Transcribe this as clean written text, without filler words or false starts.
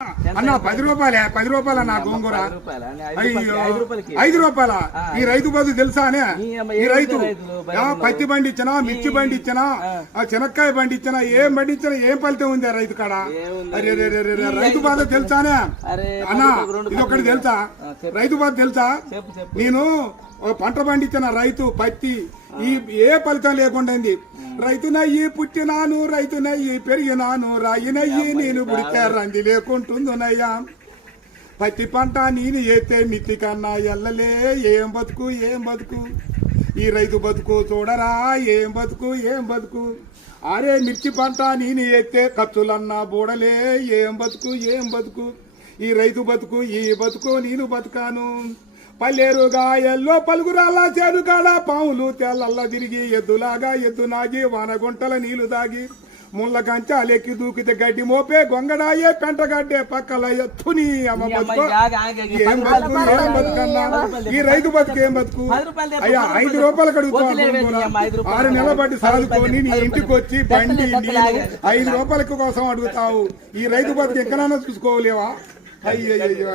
అన్న 10 రూపాయల నా గోంగూర. అయ్యో 5 రూపాయల. ఈ రైతు బతుకు తెలుసానే? ఈ రైతు పత్తి బండి ఇచ్చినా, మిర్చి బండి ఇచ్చినా, చెనక్కాయ బండి ఇచ్చినా, ఏం బండి ఇచ్చినా ఏం ఫలితం ఉంది రైతు కాడ? అరే రైతు బాధ తెలుసానే అన్న? ఇది ఒకటి తెలుసా? రైతు బాధ తెలుసా? నేను పంట పండించిన రైతు పత్తి ఏ ఫలితం లేకుండా రైతునయ్యి పుట్టినాను, రైతునయ్యి పెరిగినాను, రాయినయ్యి నేను పుడితే రంది లేకుంటుందనయ్యా. పత్తి పంట నేను ఏతే మిత్తి కన్నా ఎల్లలే. ఏం బతుకు ఏం బతుకు ఈ రైతు బతుకు చూడరా, ఏం బతుకు ఏం బతుకు. అరే మిర్చి పంట నేను ఏతే ఖర్చులన్నా బూడలే. ఏం బతుకు ఏం బతుకు ఈ రైతు బతుకు. ఈ బతుకు నేను బతుకాను. పల్లెరుగా ఎల్లో పలుగురాల చేను కాడ పాములు తెల్లల్లా తిరిగి ఎద్దులాగా ఎద్దు నాగి వానగుంటల నీళ్లు దాగి ముళ్ళ కంచాలెక్కి దూకితే గడ్డి మోపే గొంగడాయే పెంటగడ్డే పక్కల ఎత్తుని అమ్మ బతుకు. ఏం బతుకు ఏం బతుకన్నా ఈ రైతు బతుకు ఏం బతుకు? అయ్యా 5 రూపాయలు అడుగుతావు. 6 నెలల బట్టి సాదుకొని నీ ఇంటికి వచ్చి బండి 5 రూపాయల కోసం అడుగుతావు. ఈ రైతు బతుకు ఎక్కడైనా చూసుకోలేవా? అయ్యయ్యో.